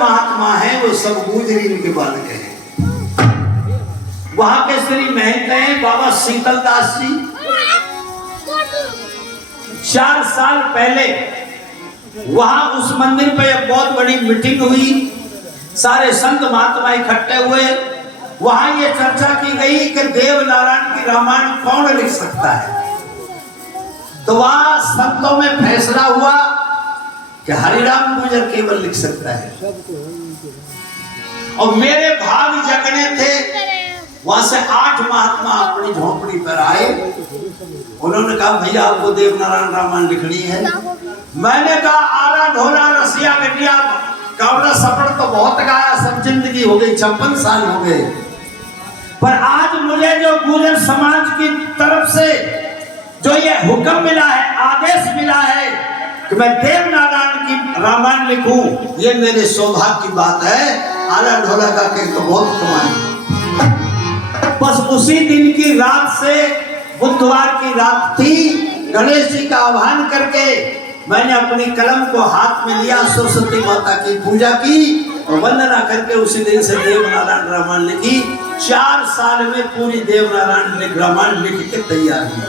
महात्मा है वो सब गुजरी इनके बालक हैं। वहां के श्री महंत हैं बाबा शीतलदास जी। 4 साल पहले वहां उस मंदिर पे एक बहुत बड़ी मीटिंग हुई, सारे संत महात्मा इकट्ठे हुए। वहां ये चर्चा की गई कि देवनारायण की रामायण कौन लिख सकता है। तो वहां संतों में फैसला हुआ कि हरिराम गुर्जर केवल लिख सकता है। और मेरे भाग जगने थे। वहां से 8 महात्मा अपनी झोपड़ी पर आए। उन्होंने कहा भैया आपको देवनारायण रामायण लिखनी है। मैंने कहा आरा ढोला रसिया गटिया कावड़ा सपड़ तो बहुत गाया, सब जिंदगी हो गई, 56 साल हो गए। पर आज मुझे जो गुर्जर समाज की तरफ से जो ये हुक्म मिला है, आदेश मिला है कि मैं देवनारायण की रामायण लिखूं, ये मेरे सौभाग्य की बात है। आला ढोला का के तो बहुत कमाई। बस उसी दिन की रात से, बुधवार की रात थी, गणेश जी का आह्वान करके मैंने अपनी कलम को हाथ में लिया, सरस्वती माता की पूजा की और वंदना करके उसी दिन से देवनारायण रामायण लिखी। 4 साल में पूरी देवनारायण रामायण लिख के तैयार हुई।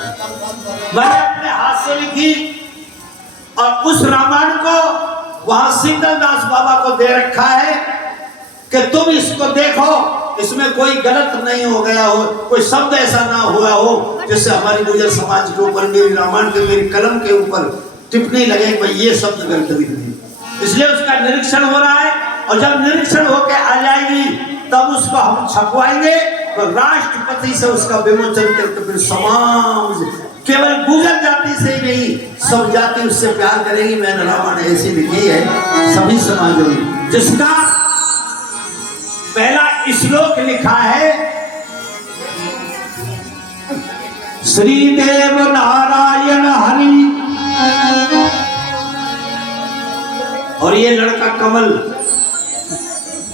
मैंने अपने हाथ से लिखी और उस रामायण को वहां शीतलदास बाबा को दे रखा है कि तुम इसको देखो, इसमें कोई गलत नहीं हो गया हो, कोई शब्द ऐसा ना हुआ हो जिससे हमारी गुर्जर समाज के ऊपर, मेरी रामायण के, मेरी कलम के ऊपर टिप्पणी लगे भाई ये शब्द गलत लिख दिए। इसलिए उसका निरीक्षण हो रहा है और जब निरीक्षण होकर आ जाएगी तब उसको हम छपवाएंगे तो राष्ट्रपति से उसका विमोचन करके फिर समाज, केवल गुर्जर जाति से ही नहीं, सब जाति उससे प्यार करेगी। मैंने रामायण ऐसी लिखी है सभी समाजों में, जिसका पहला श्लोक लिखा है श्री देव नारायण हरि। और ये लड़का कमल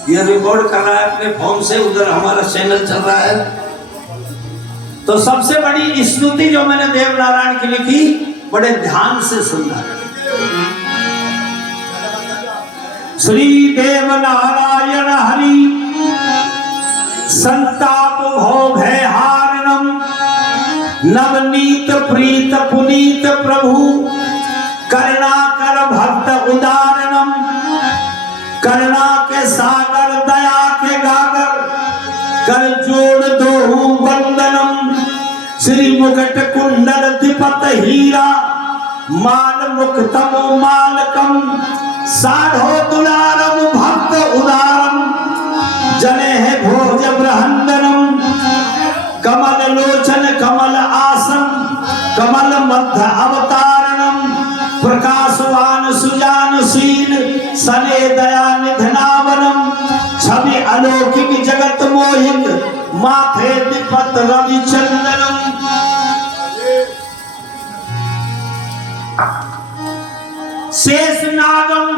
ये रिकॉर्ड कर रहा है अपने फोन से, उधर हमारा चैनल चल रहा है। तो सबसे बड़ी स्तुति जो मैंने देवनारायण की लिखी, बड़े ध्यान से सुनना। श्री देव नारायण हरि संताप भव भय हारणम नवनीत प्रीत पुनीत प्रभु करुणाकर भक्त उदारणम। करुणा के सागर दया के गागर कर जोड़ दो वंदनम। श्री मुकुट कुंडल दिपत हीरा माल मुक्तम मालकम। साधो दुलारम भक्त उदारम जने है भोज ब्रहंदनम। कमल लोचन कमल आसन कमल मध्य अवतारणम। प्रकाशवान सुजानशील सने दया निधनावनम। छवि अलौकिक जगत मोहित माथे दिपत रवि चंदनम। शेष नागम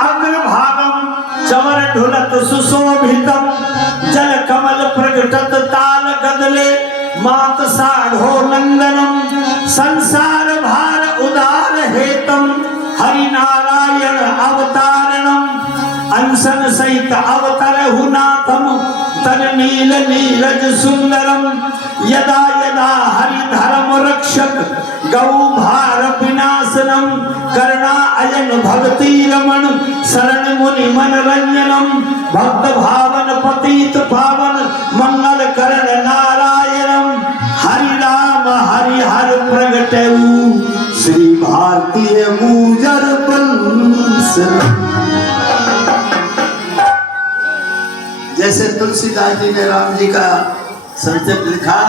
अग्रभागम चवर ढुलत सुशोभितम। जल कमल प्रगटत ताल गदले मात साढ़ो नंदनम। संसार भार उदार हेतम हरि नारायण अवतारणम। अंसन सहित अवतरहु नाथम तन नील नीरज सुंदरम। यदा यदा हरि धर्म रक्षक गौ भार विनाशनम। करुणा अयन भक्ति रमण शरण मुनि मनरंजनम। भक्त भावन पतित पावन मंगल करण नारायणम। हरि राम हरि हर प्रगटऊ श्री भारतीय गुर्जर वंश। जैसे तुलसीदास जी ने राम जी का संचित लिखा,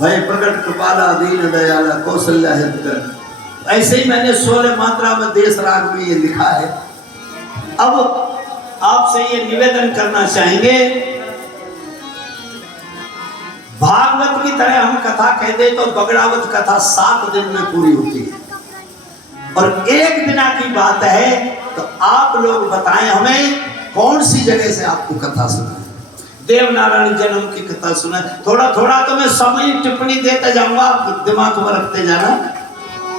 भय प्रकट कृपाला दीन दयाला कौशल्या हितकर, ऐसे ही मैंने 16 मात्रा में देश राग में ये लिखा है। अब आपसे ये निवेदन करना चाहेंगे, भागवत की तरह हम कथा कहते तो बगड़ावत कथा 7 दिन में पूरी होती है और 1 दिना की बात है। तो आप लोग बताएं हमें कौन सी जगह से आपको कथा सुना, देवनारायण जन्म की कथा सुना। थोड़ा थोड़ा तो मैं समय टिप्पणी देते जाऊंगा, आप दिमाग में रखते जाना।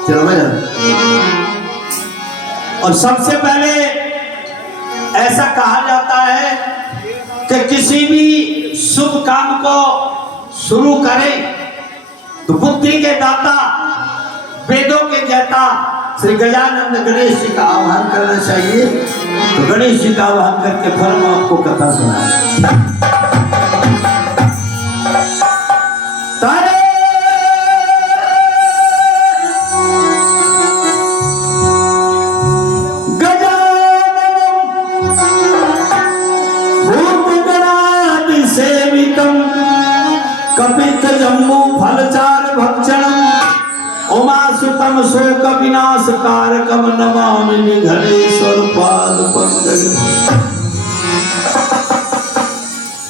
चलो भाई। और सबसे पहले ऐसा कहा जाता है कि किसी भी शुभ काम को शुरू करें तो बुद्धि के दाता, वेदों के ज्ञाता श्री गजानंद गणेश जी का आह्वान करना चाहिए। तो गणेश जी का आह्वान करके फिर हम आपको कथा सुनाएं। कपित जम्बू फलचार भक्षणम उमासुतम शोक विनाश कारकम नमामि विघ्नेश्वर पाद पंकज।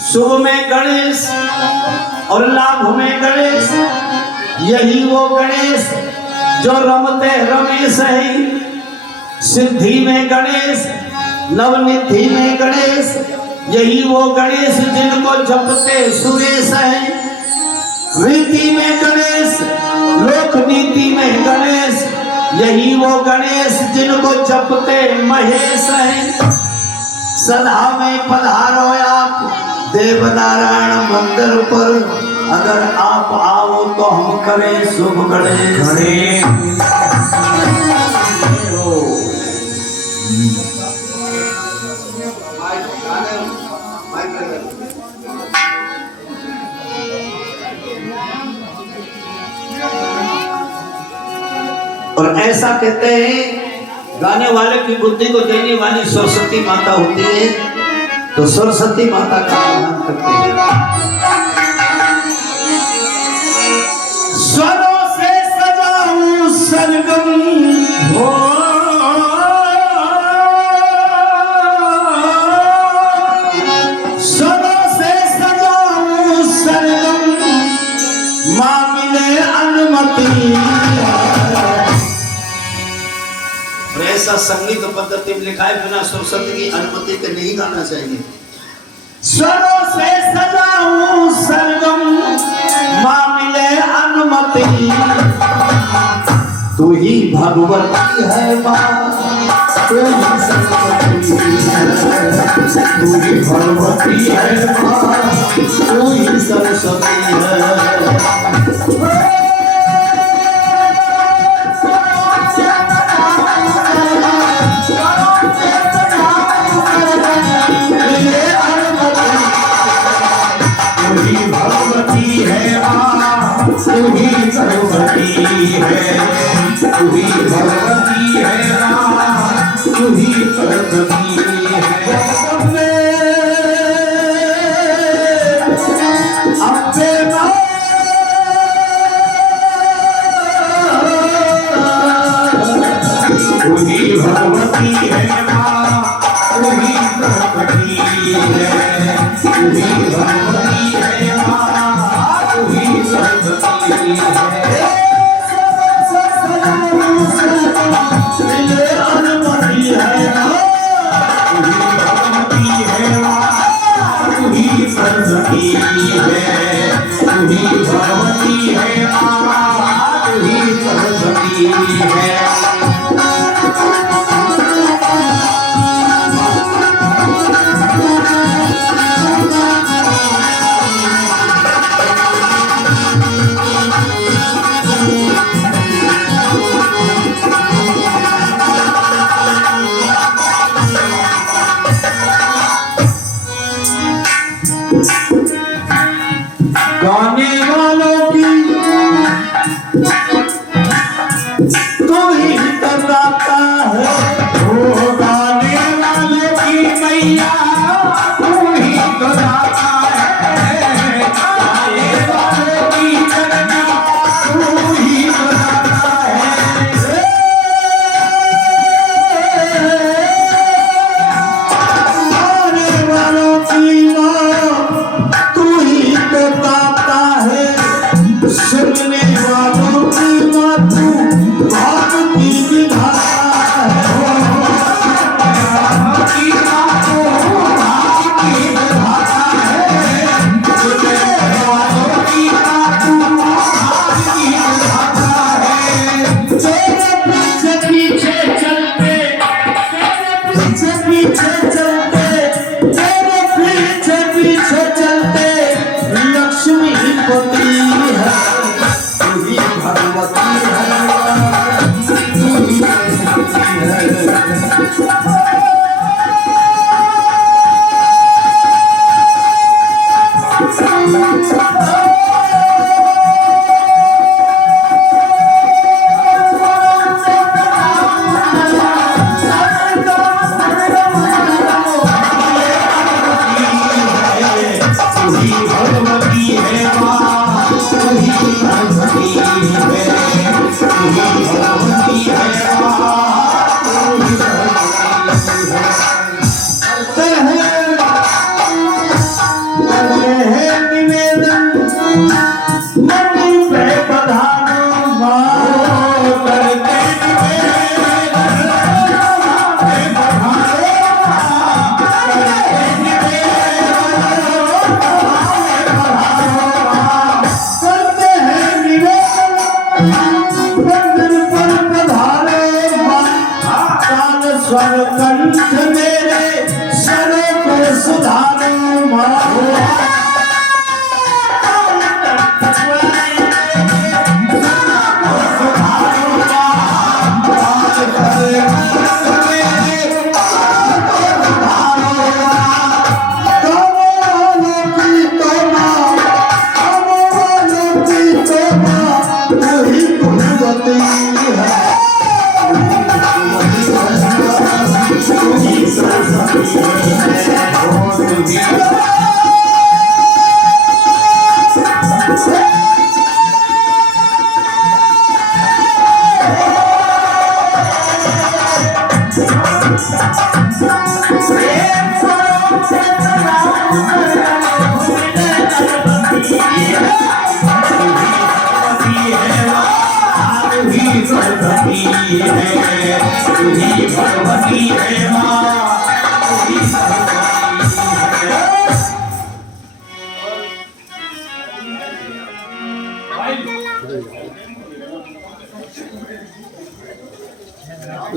शुभ में गणेश और लाभ में गणेश, यही वो गणेश जो रमते रमेश है। सिद्धि में गणेश, नवनिधि में गणेश, यही वो गणेश जिनको जपते सुरेश है। रीति में गणेश, लोक नीति में गणेश, यही वो गणेश जिनको जपते महेश है। सदा में पधारो आप देवनारायण मंदिर पर, अगर आप आओ तो हम करें शुभ गणेश। और ऐसा कहते हैं गाने वाले की बुद्धि को देने वाली सरस्वती माता होती है। तो सरस्वती माता का आह्वान करते हैं। स्वरों से सजाऊं सरगम हो, स्वरों से सजाऊं सरगम, मां मिले अनुमति। ऐसा संगीत पद्धति में लिखा है बिना सरस्वती की अनुमति के नहीं गाना चाहिए। स्वरों से सजाऊं सरगम, मां मिले अनुमति। तू ही भगवती है मां, तू ही सरस्वती है, तू ही भगवती है मां, तू ही सरस्वती है। तू ही सरस्वती है, तू ही भगवती है मां, तू ही सरस्वती है। अम्बे मां, तू ही भगवती है मां, तू ही सरस्वती है, तू ही भगवती है मां, तू ही सरस्वती है। सरस्वती है, तू ही भगवती है मां, तू ही सरस्वती है। गाने वालों की तू ही कराता है, वो गाने वालों की मैया तू ही कराता है। गाने वालों की चरना तू ही कराता है। गाने वालों की माँ तू ही कराता है, सुनने वालों की माँ तू भाग की विधाता है। की माँ तू भाग की विधाता है, सुनने वालों की माँ तू भाग की विधाता है। तेरे पीछे पीछे चलते, तेरे पीछे पीछे चलते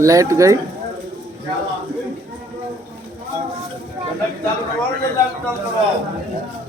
लाइट गई। चालू करवाओ।